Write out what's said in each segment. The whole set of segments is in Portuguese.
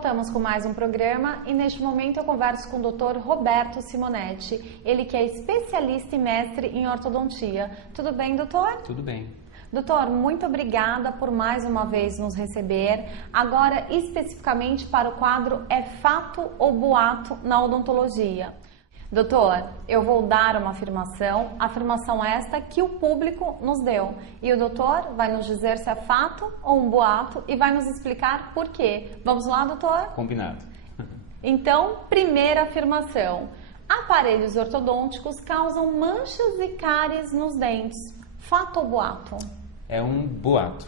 Voltamos com mais um programa e neste momento eu converso com o Dr. Roberto Simonetti, ele que é especialista e mestre em ortodontia. Tudo bem, doutor? Tudo bem. Doutor, muito obrigada por mais uma vez nos receber. Agora, especificamente para o quadro É Fato ou Boato na Odontologia. Doutor, eu vou dar uma afirmação esta que o público nos deu. E o doutor vai nos dizer se é fato ou um boato e vai nos explicar por quê. Vamos lá, doutor? Combinado. Então, primeira afirmação. Aparelhos ortodônticos causam manchas e cáries nos dentes. Fato ou boato? É um boato,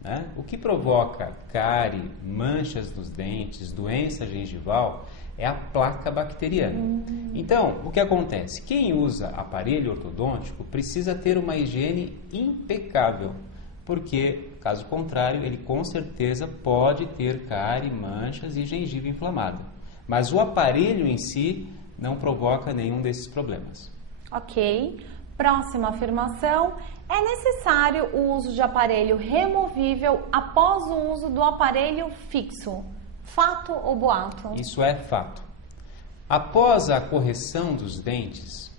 né? O que provoca cárie, manchas nos dentes, doença gengival é a placa bacteriana. Então, o que acontece? Quem usa aparelho ortodôntico precisa ter uma higiene impecável, porque, caso contrário, ele com certeza pode ter cárie, manchas e gengiva inflamada. Mas o aparelho em si não provoca nenhum desses problemas. Ok. Próxima afirmação. É necessário o uso de aparelho removível após o uso do aparelho fixo. Fato ou boato? Isso é fato. Após a correção dos dentes,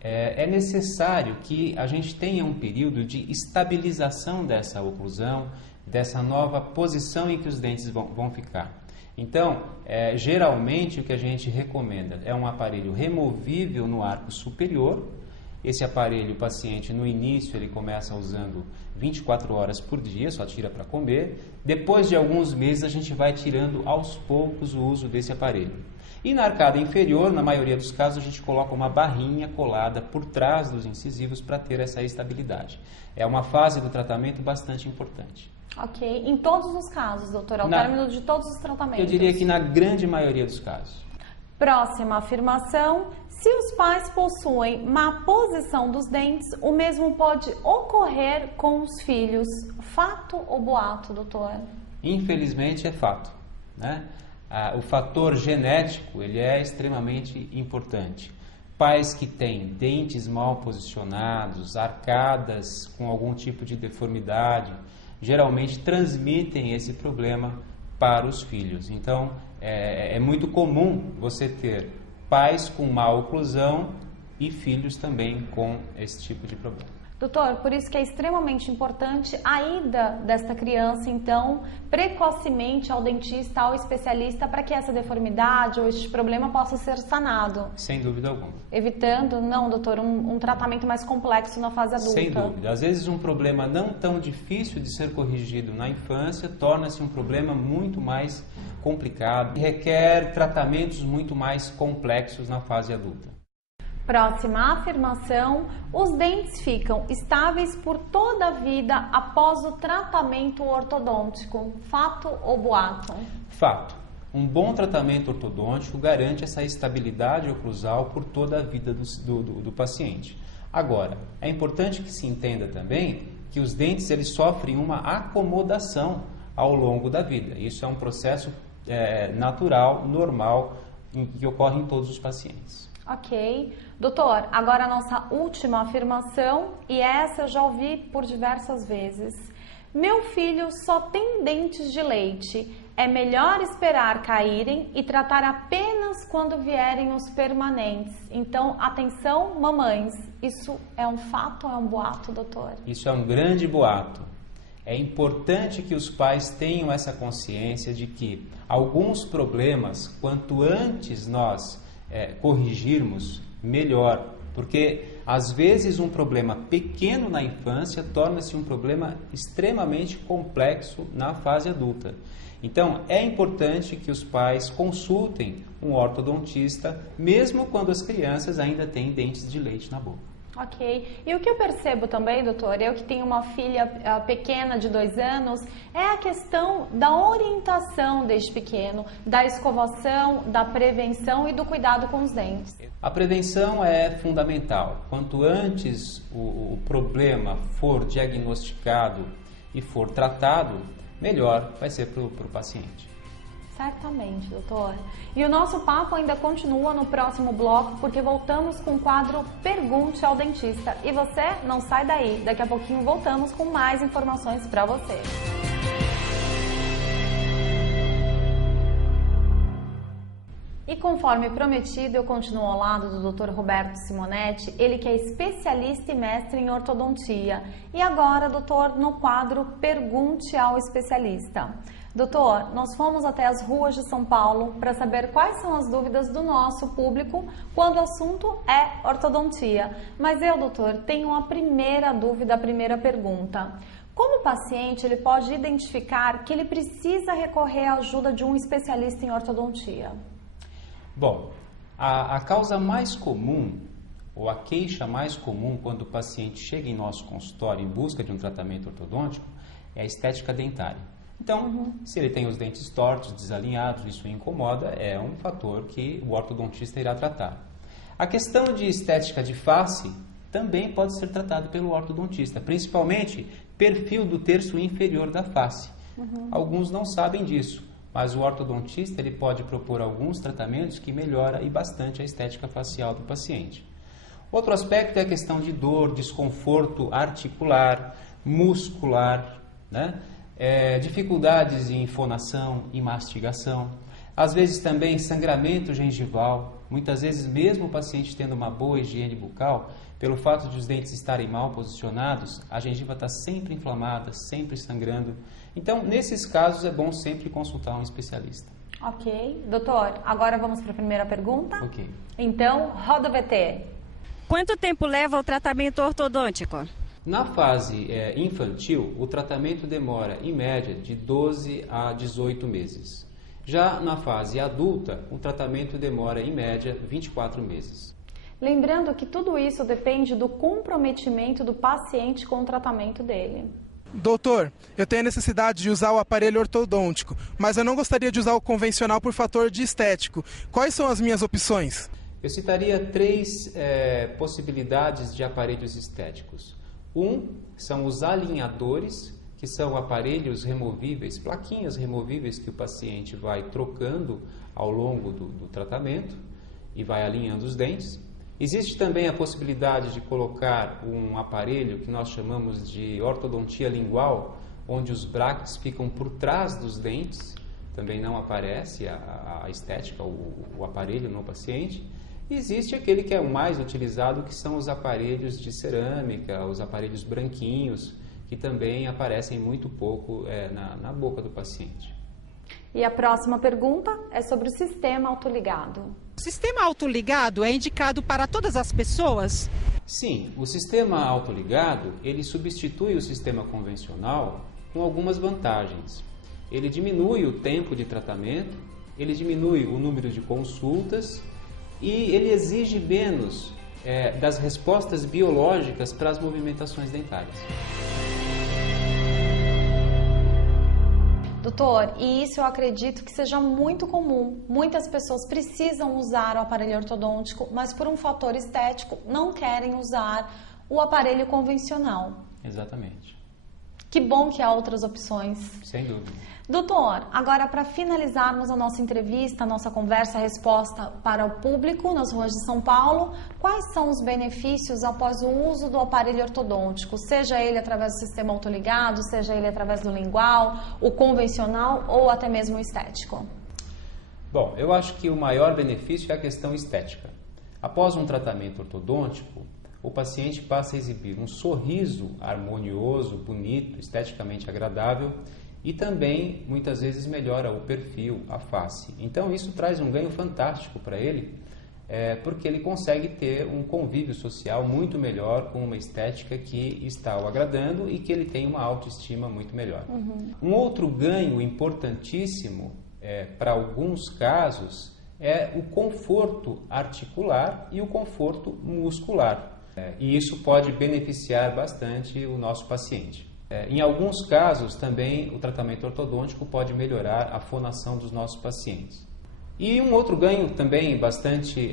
é necessário que a gente tenha um período de estabilização dessa oclusão, dessa nova posição em que os dentes vão ficar. Então, geralmente o que a gente recomenda é um aparelho removível no arco superior. Esse aparelho, o paciente, no início, ele começa usando 24 horas por dia, só tira para comer. Depois de alguns meses, a gente vai tirando aos poucos o uso desse aparelho. E na arcada inferior, na maioria dos casos, a gente coloca uma barrinha colada por trás dos incisivos para ter essa estabilidade. É uma fase do tratamento bastante importante. Ok. Em todos os casos, doutor? Ao término de todos os tratamentos? Eu diria que na grande maioria dos casos. Próxima afirmação. Se os pais possuem má posição dos dentes, o mesmo pode ocorrer com os filhos. Fato ou boato, doutor? Infelizmente é fato, né? O fator genético ele é extremamente importante. Pais que têm dentes mal posicionados, arcadas com algum tipo de deformidade, geralmente transmitem esse problema para os filhos. Então, é muito comum você ter pais com má oclusão e filhos também com esse tipo de problema. Doutor, por isso que é extremamente importante a ida desta criança, então, precocemente ao dentista, ao especialista, para que essa deformidade ou este problema possa ser sanado. Sem dúvida alguma. Evitando, não, doutor, um tratamento mais complexo na fase adulta. Sem dúvida. Às vezes um problema não tão difícil de ser corrigido na infância torna-se um problema muito mais complicado e requer tratamentos muito mais complexos na fase adulta. Próxima afirmação. Os dentes ficam estáveis por toda a vida após o tratamento ortodôntico. Fato ou boato? Fato. Um bom tratamento ortodôntico garante essa estabilidade oclusal por toda a vida do paciente. Agora, é importante que se entenda também que os dentes eles sofrem uma acomodação ao longo da vida. Isso é um processo natural, normal, que ocorre em todos os pacientes. Ok. Doutor, agora a nossa última afirmação, e essa eu já ouvi por diversas vezes. Meu filho só tem dentes de leite. É melhor esperar caírem e tratar apenas quando vierem os permanentes. Então, atenção, mamães. Isso é um fato ou é um boato, doutor? Isso é um grande boato. É importante que os pais tenham essa consciência de que alguns problemas, quanto antes nós corrigirmos, melhor, porque às vezes um problema pequeno na infância torna-se um problema extremamente complexo na fase adulta. Então é importante que os pais consultem um ortodontista, mesmo quando as crianças ainda têm dentes de leite na boca. Ok. E o que eu percebo também, doutor, eu que tenho uma filha pequena de 2 anos, é a questão da orientação desde pequeno, da escovação, da prevenção e do cuidado com os dentes. A prevenção é fundamental. Quanto antes o problema for diagnosticado e for tratado, melhor vai ser para o paciente. Certamente, doutor. E o nosso papo ainda continua no próximo bloco, porque voltamos com o quadro Pergunte ao Dentista. E você não sai daí, daqui a pouquinho voltamos com mais informações para você. E conforme prometido, eu continuo ao lado do Dr. Roberto Simonetti, ele que é especialista e mestre em ortodontia. E agora, doutor, no quadro Pergunte ao Especialista. Doutor, nós fomos até as ruas de São Paulo para saber quais são as dúvidas do nosso público quando o assunto é ortodontia. Mas eu, doutor, tenho uma primeira dúvida, a primeira pergunta. Como o paciente ele pode identificar que ele precisa recorrer à ajuda de um especialista em ortodontia? Bom, a causa mais comum, ou a queixa mais comum quando o paciente chega em nosso consultório em busca de um tratamento ortodôntico é a estética dentária. Então, se ele tem os dentes tortos, desalinhados, isso o incomoda, é um fator que o ortodontista irá tratar. A questão de estética de face também pode ser tratada pelo ortodontista, principalmente perfil do terço inferior da face. Alguns não sabem disso, mas o ortodontista ele pode propor alguns tratamentos que melhoram e bastante a estética facial do paciente. Outro aspecto é a questão de dor, desconforto articular, muscular, né? Dificuldades em fonação e mastigação, às vezes também sangramento gengival, muitas vezes mesmo o paciente tendo uma boa higiene bucal, pelo fato de os dentes estarem mal posicionados, a gengiva está sempre inflamada, sempre sangrando. Então, nesses casos é bom sempre consultar um especialista. Ok. Doutor, agora vamos para a primeira pergunta? Ok. Então, roda o VT. Quanto tempo leva o tratamento ortodôntico? Na fase infantil, o tratamento demora, em média, de 12 a 18 meses. Já na fase adulta, o tratamento demora, em média, 24 meses. Lembrando que tudo isso depende do comprometimento do paciente com o tratamento dele. Doutor, eu tenho a necessidade de usar o aparelho ortodôntico, mas eu não gostaria de usar o convencional por fator de estético. Quais são as minhas opções? Eu citaria 3 possibilidades de aparelhos estéticos. São os alinhadores, que são aparelhos removíveis, plaquinhas removíveis que o paciente vai trocando ao longo do tratamento e vai alinhando os dentes. Existe também a possibilidade de colocar um aparelho que nós chamamos de ortodontia lingual, onde os braques ficam por trás dos dentes, também não aparece a estética, o aparelho no paciente. E existe aquele que é o mais utilizado, que são os aparelhos de cerâmica, os aparelhos branquinhos, que também aparecem muito pouco na boca do paciente. E a próxima pergunta é sobre o sistema autoligado. O sistema autoligado é indicado para todas as pessoas? Sim, o sistema autoligado, ele substitui o sistema convencional com algumas vantagens. Ele diminui o tempo de tratamento, ele diminui o número de consultas e ele exige menos das respostas biológicas para as movimentações dentárias. Doutor, e isso eu acredito que seja muito comum. Muitas pessoas precisam usar o aparelho ortodôntico, mas por um fator estético não querem usar o aparelho convencional. Exatamente. Que bom que há outras opções. Sem dúvida. Doutor, agora para finalizarmos a nossa entrevista, a nossa conversa, a resposta para o público nas ruas de São Paulo, quais são os benefícios após o uso do aparelho ortodôntico, seja ele através do sistema autoligado, seja ele através do lingual, o convencional ou até mesmo o estético? Bom, eu acho que o maior benefício é a questão estética. Após um tratamento ortodôntico, o paciente passa a exibir um sorriso harmonioso, bonito, esteticamente agradável, e também, muitas vezes, melhora o perfil, a face. Então, isso traz um ganho fantástico para ele, porque ele consegue ter um convívio social muito melhor com uma estética que está o agradando e que ele tem uma autoestima muito melhor. Um outro ganho importantíssimo, para alguns casos, é o conforto articular e o conforto muscular. E isso pode beneficiar bastante o nosso paciente. Em alguns casos, também, o tratamento ortodôntico pode melhorar a fonação dos nossos pacientes. E um outro ganho também bastante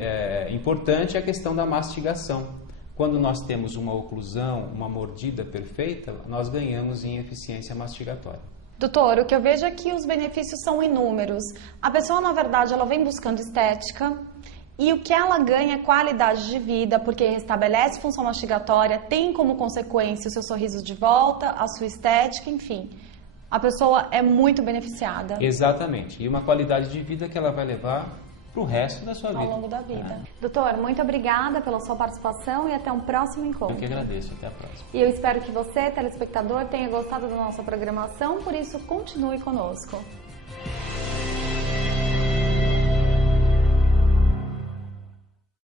importante é a questão da mastigação. Quando nós temos uma oclusão, uma mordida perfeita, nós ganhamos em eficiência mastigatória. Doutor, o que eu vejo é que os benefícios são inúmeros. A pessoa, na verdade, ela vem buscando estética, e o que ela ganha é qualidade de vida, porque restabelece função mastigatória, tem como consequência o seu sorriso de volta, a sua estética, enfim. A pessoa é muito beneficiada. Exatamente. E uma qualidade de vida que ela vai levar para o resto da sua vida. Ao longo da vida. Doutor, muito obrigada pela sua participação e até um próximo encontro. Eu que agradeço, até a próxima. E eu espero que você, telespectador, tenha gostado da nossa programação, por isso continue conosco.